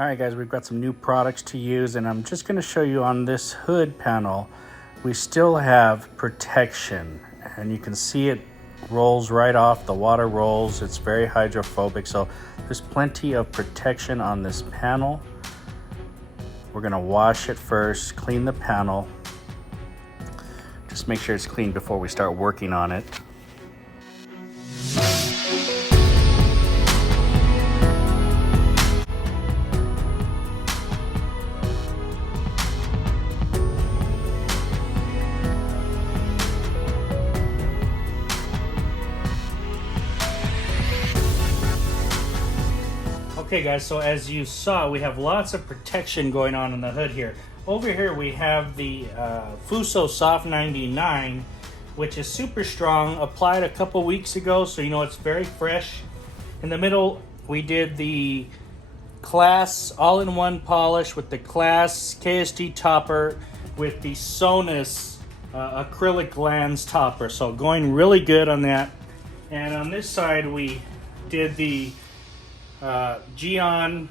Alright guys, we've got some new products to use, and I'm just going to show you on this hood panel, we still have protection, and you can see it rolls right off, the water rolls, it's very hydrophobic, so there's plenty of protection on this panel. We're going to wash it first, clean the panel, just make sure it's clean before we start working on it. Okay guys, so as you saw, we have lots of protection going on in the hood here. Over here we have the Fuso Soft 99, which is super strong, applied a couple weeks ago, so you know it's very fresh. In the middle, we did the Class all-in-one polish with the Class KST topper with the Sonus acrylic lens topper, so going really good on that. And on this side, we did the Geon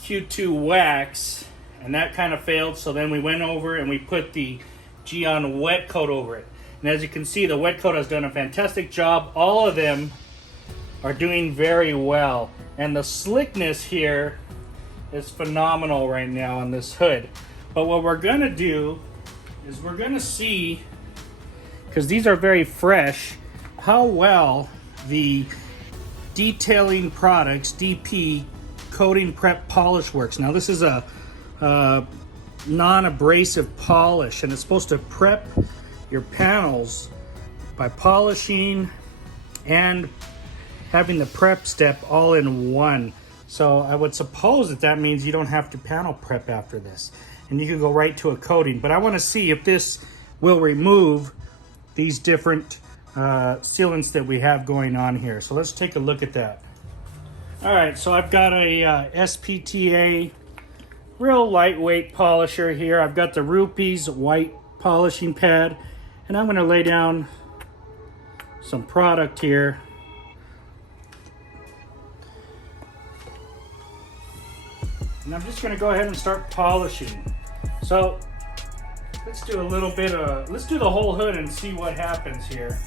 Q2 wax, and that kind of failed, so then we went over and we put the Geon wet coat over it. And as you can see, the wet coat has done a fantastic job. All of them are doing very well, and the slickness here is phenomenal right now on this hood. But what we're gonna do is we're gonna see, because these are very fresh, how well the Detailing Products DP coating prep polish works. Now this is a non-abrasive polish, and it's supposed to prep your panels by polishing and having the prep step all in one. So I would suppose that that means you don't have to panel prep after this, and you can go right to a coating. But I want to see if this will remove these different sealants that we have going on here. So let's take a look at that. All right, so I've got a SPTA real lightweight polisher here. I've got the Rupees white polishing pad, and I'm going to lay down some product here. And I'm just going to go ahead and start polishing. So let's do a little bit of, let's do the whole hood and see what happens here.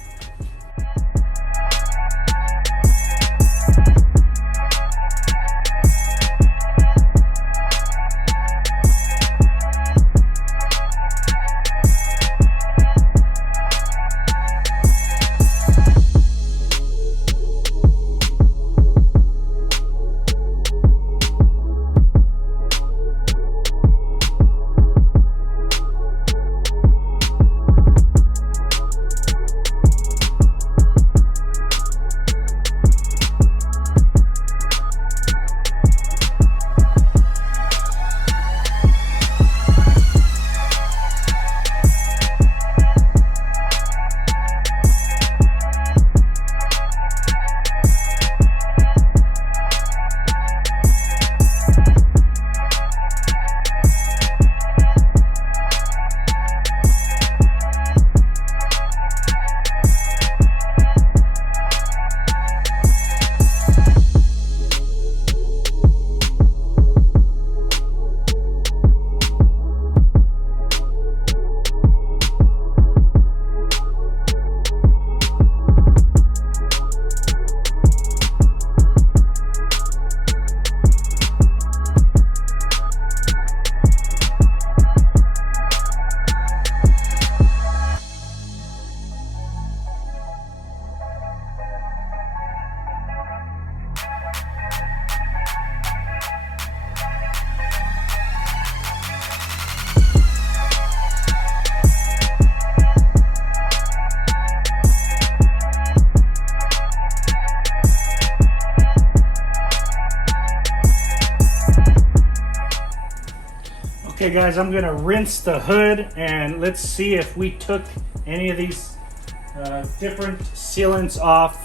Okay guys, I'm gonna rinse the hood, and let's see if we took any of these different sealants off.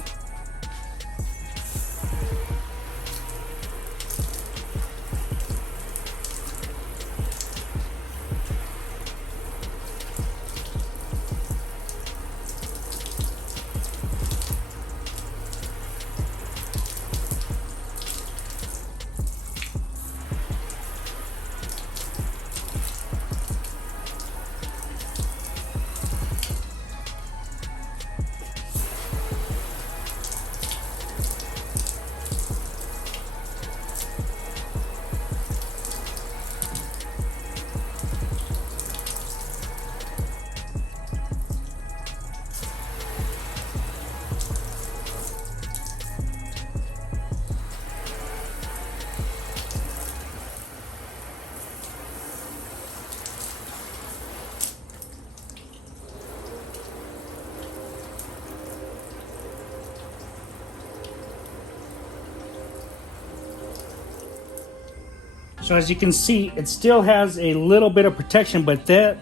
So as you can see, it still has a little bit of protection, but that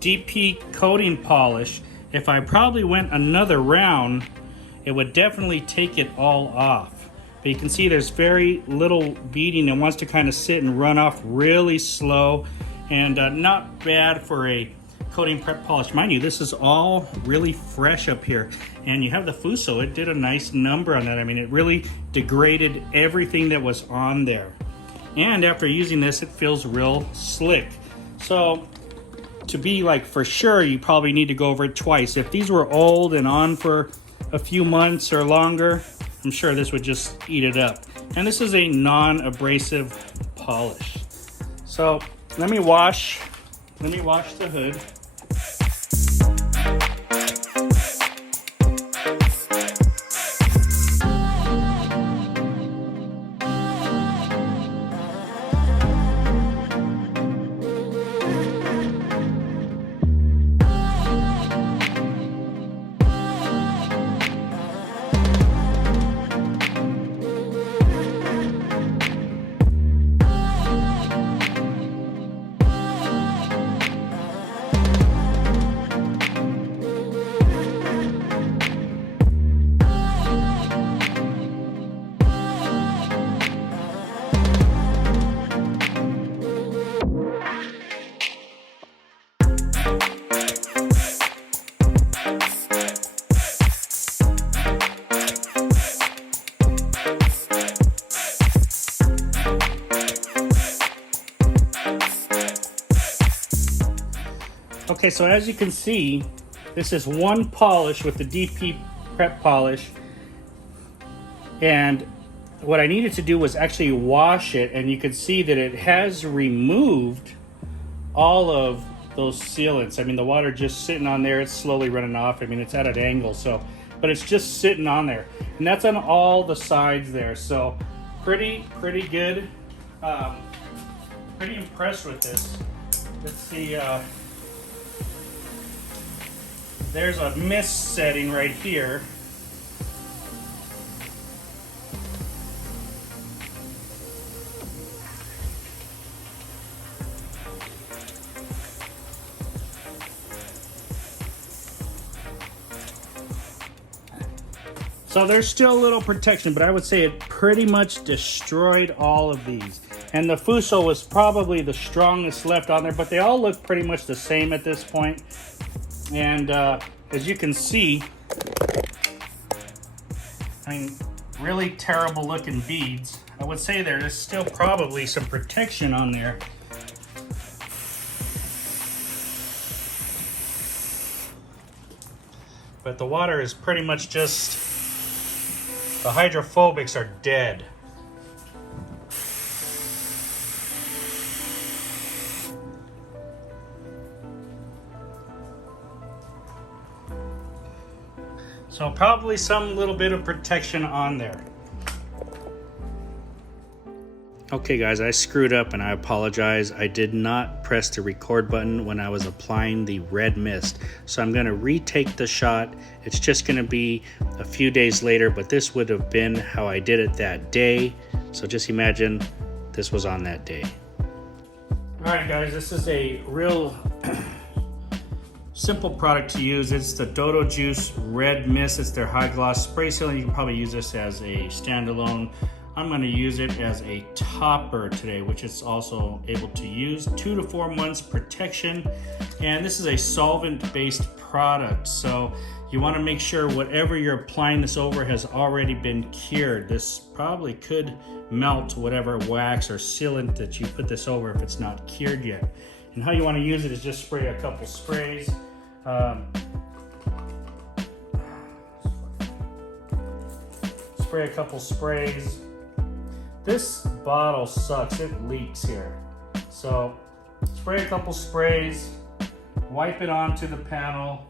DP coating polish, if I probably went another round, it would definitely take it all off. But you can see there's very little beading. It wants to kind of sit and run off really slow, and not bad for a coating prep polish. Mind you, this is all really fresh up here, and you have the Fuso. It did a nice number on that. I mean, it really degraded everything that was on there. And after using this, it feels real slick. So to be like for sure, you probably need to go over it twice. If these were old and on for a few months or longer, I'm sure this would just eat it up. And this is a non-abrasive polish. So let me wash the hood. Okay, so as you can see, this is one polish with the DP prep polish, and what I needed to do was actually wash it, and you can see that it has removed all of those sealants. I mean, the water just sitting on there, it's slowly running off. I mean, it's at an angle, so, but it's just sitting on there, and that's on all the sides there. So pretty good. Pretty impressed with this. Let's see. There's a mist setting right here. So there's still a little protection, but I would say it pretty much destroyed all of these. And the Fuso was probably the strongest left on there, but they all look pretty much the same at this point. And as you can see, I mean, really terrible looking beads. I would say there is still probably some protection on there. But the water is pretty much just, the hydrophobics are dead. So probably some little bit of protection on there. Okay guys, I screwed up and I apologize. I did not press the record button when I was applying the red mist. So I'm gonna retake the shot. It's just gonna be a few days later, but this would have been how I did it that day. So just imagine this was on that day. All right guys, this is a real simple product to use. It's the Dodo Juice Red Mist. It's their high gloss spray sealant. You can probably use this as a standalone. I'm going to use it as a topper today, which it's also able to use. 2 to 4 months protection. And this is a solvent-based product. So you want to make sure whatever you're applying this over has already been cured. This probably could melt whatever wax or sealant that you put this over if it's not cured yet. And how you want to use it is just spray a couple sprays. Spray a couple sprays. This bottle sucks, it leaks here. So spray a couple sprays, wipe it onto the panel,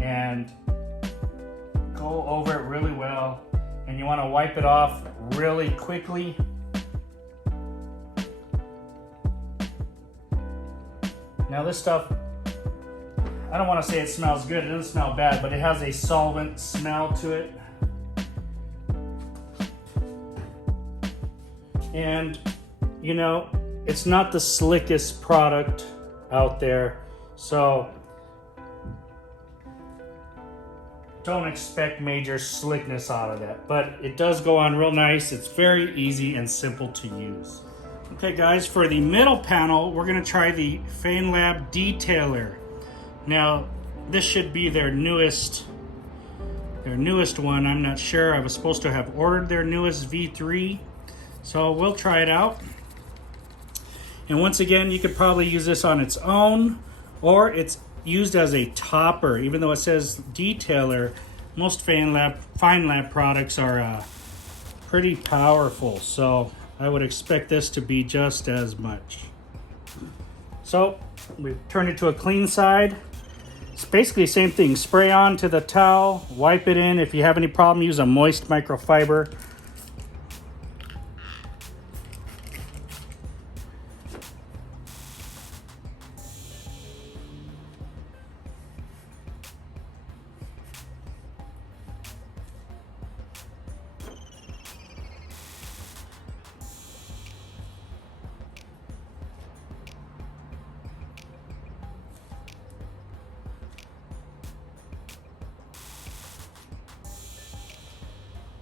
and go over it really well. And you want to wipe it off really quickly. Now this stuff, I don't want to say it smells good, it doesn't smell bad, but it has a solvent smell to it. And you know, it's not the slickest product out there, so don't expect major slickness out of that, but it does go on real nice. It's very easy and simple to use. Okay guys, for the middle panel, we're gonna try the Feynlab Detailer. Now, this should be their newest one. I'm not sure. I was supposed to have ordered their newest V3, so we'll try it out. And once again, you could probably use this on its own, or it's used as a topper. Even though it says detailer, most Feynlab products are pretty powerful, so I would expect this to be just as much. So we've turned it to a clean side. It's basically the same thing. Spray on to the towel, wipe it in. If you have any problem, use a moist microfiber.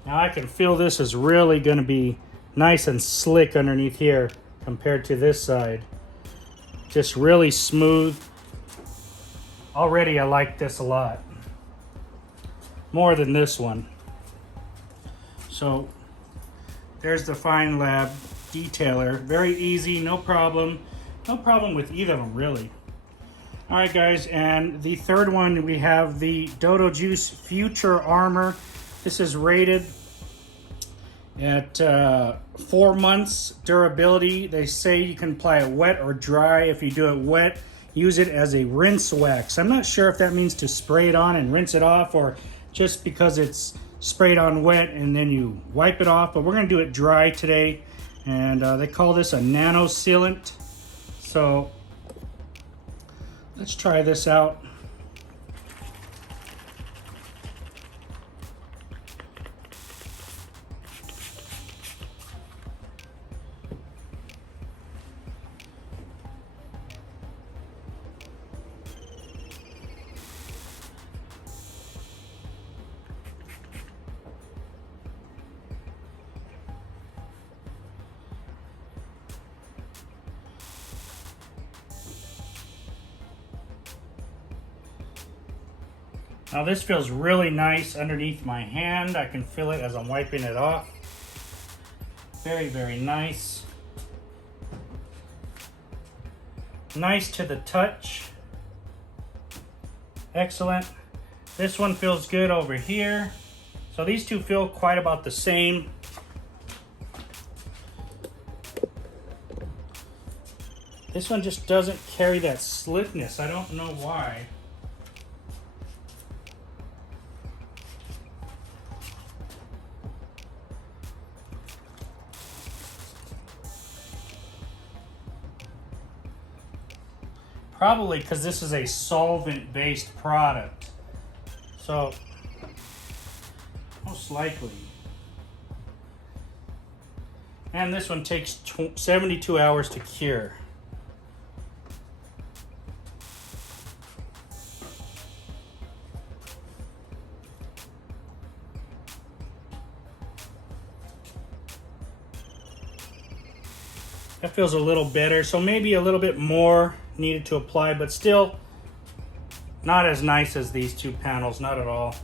Now I can feel this is really going to be nice and slick underneath here compared to this side. Just really smooth. Already I like this a lot. More than this one. So there's the Feynlab Detailer. Very easy, no problem. No problem with either of them really. Alright guys, and the third one we have the Dodo Juice Future Armor. This is rated at 4 months durability. They say you can apply it wet or dry. If you do it wet, use it as a rinse wax. I'm not sure if that means to spray it on and rinse it off, or just because it's sprayed on wet and then you wipe it off. But we're going to do it dry today, and they call this a nano sealant. So let's try this out. Now this feels really nice underneath my hand. I can feel it as I'm wiping it off. Very, very nice. Nice to the touch. Excellent. This one feels good over here. So these two feel quite about the same. This one just doesn't carry that slickness. I don't know why. Probably because this is a solvent-based product. So, most likely. And this one takes 72 hours to cure. That feels a little better, so maybe a little bit more needed to apply, but still not as nice as these two panels, not at all.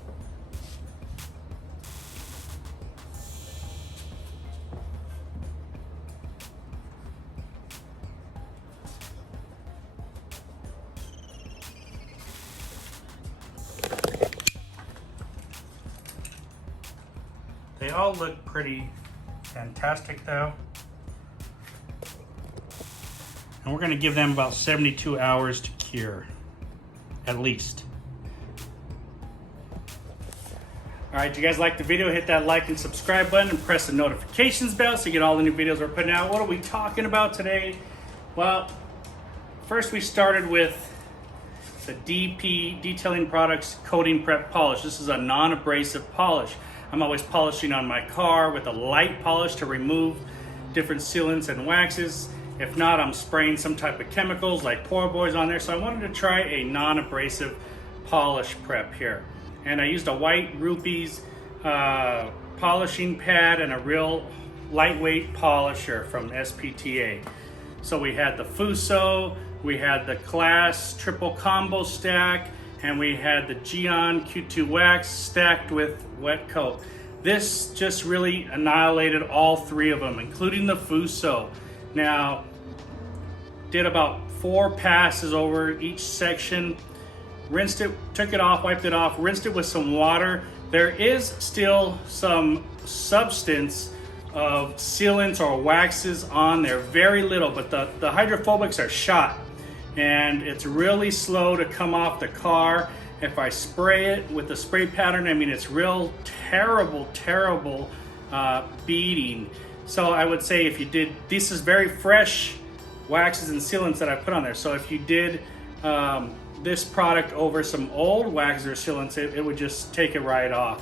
They all look pretty fantastic though. And we're going to give them about 72 hours to cure, at least. Alright, if you guys like the video, hit that like and subscribe button and press the notifications bell so you get all the new videos we're putting out. What are we talking about today? Well, first we started with the DP, Detailing Products Coating Prep Polish. This is a non-abrasive polish. I'm always polishing on my car with a light polish to remove different sealants and waxes. If not, I'm spraying some type of chemicals like Pour Boys on there. So I wanted to try a non-abrasive polish prep here. And I used a white Rupees polishing pad and a real lightweight polisher from SPTA. So we had the Fuso, we had the Class triple combo stack, and we had the Geon Q2 wax stacked with wet coat. This just really annihilated all three of them, including the Fuso. Now, did about 4 passes over each section, rinsed it, took it off, wiped it off, rinsed it with some water. There is still some substance of sealants or waxes on there, very little, but the hydrophobics are shot and it's really slow to come off the car. If I spray it with the spray pattern, I mean, it's real terrible beading. So I would say if you did, this is very fresh waxes and sealants that I put on there. So if you did this product over some old waxes or sealants, it would just take it right off.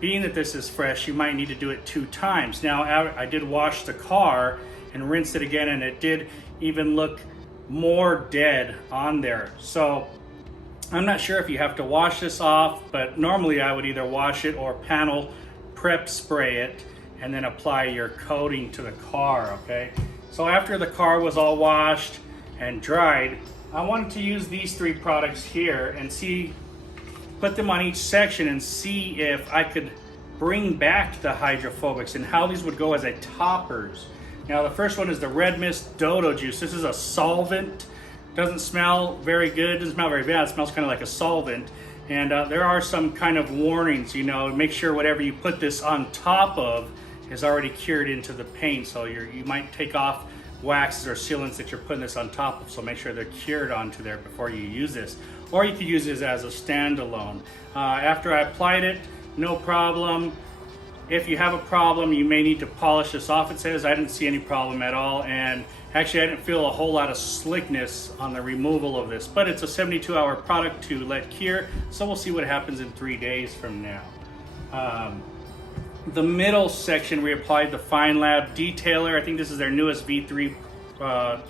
Being that this is fresh, you might need to do it 2 times. Now, I did wash the car and rinse it again, and it did even look more dead on there. So I'm not sure if you have to wash this off, but normally I would either wash it or panel prep spray it and then apply your coating to the car, okay? So after the car was all washed and dried, I wanted to use these 3 products here and put them on each section and see if I could bring back the hydrophobics and how these would go as a toppers. Now the first one is the Red Mist Dodo Juice. This is a solvent. Doesn't smell very good, doesn't smell very bad. It smells kind of like a solvent. And there are some kind of warnings, you know, make sure whatever you put this on top of is already cured into the paint. So you might take off waxes or sealants that you're putting this on top of, so make sure they're cured onto there before you use this. Or you could use this as a standalone. After I applied it, no problem. If you have a problem, you may need to polish this off, it says. I didn't see any problem at all, and actually I didn't feel a whole lot of slickness on the removal of this, but it's a 72-hour product to let cure, so we'll see what happens in 3 days from now. The middle section, we applied the Feynlab detailer. I think this is their newest V3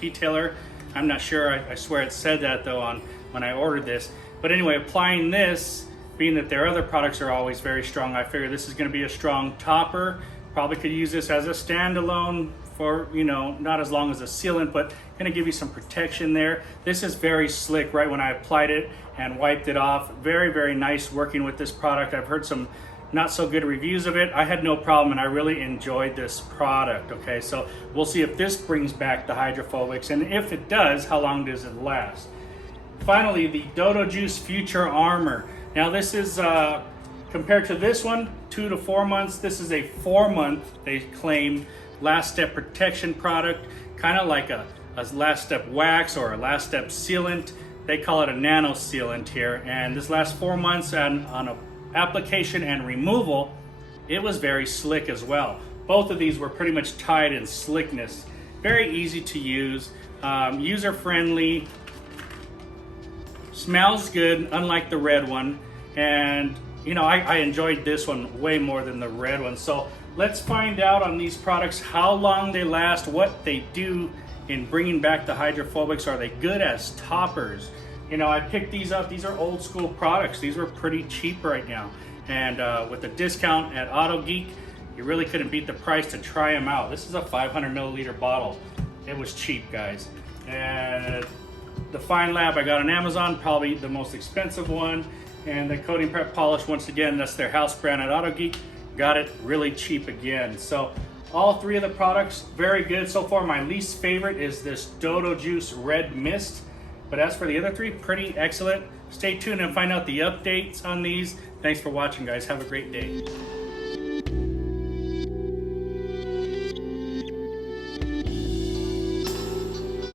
detailer. I'm not sure, I swear it said that though when I ordered this. But anyway, applying this, being that their other products are always very strong, I figure this is gonna be a strong topper. Probably could use this as a standalone for, you know, not as long as a sealant, but gonna give you some protection there. This is very slick right when I applied it and wiped it off. Very nice working with this product. I've heard some not so good reviews of it. I had no problem and I really enjoyed this product, okay? So we'll see if this brings back the hydrophobics, and if it does, how long does it last? Finally, the Dodo Juice Future Armor. Now this is, compared to this one, 2 to 4 months, this is a 4-month, they claim, last step protection product, kind of like a last step wax or a last step sealant. They call it a nano sealant here, and this last 4 months on a application and removal, it was very slick as well. Both of these were pretty much tied in slickness. Very easy to use, user friendly, smells good, unlike the red one. And you know, I enjoyed this one way more than the red one. So let's find out on these products how long they last, what they do in bringing back the hydrophobics. Are they good as toppers? You know, I picked these up. These are old school products. These were pretty cheap right now. And with the discount at Auto Geek, you really couldn't beat the price to try them out. This is a 500 milliliter bottle. It was cheap, guys. And the Feynlab I got on Amazon, probably the most expensive one. And the Coating Prep Polish, once again, that's their house brand at Auto Geek. Got it really cheap again. So all 3 of the products, very good. So far, my least favorite is this Dodo Juice Red Mist. But as for the other 3, pretty excellent. Stay tuned and find out the updates on these. Thanks for watching, guys. Have a great day.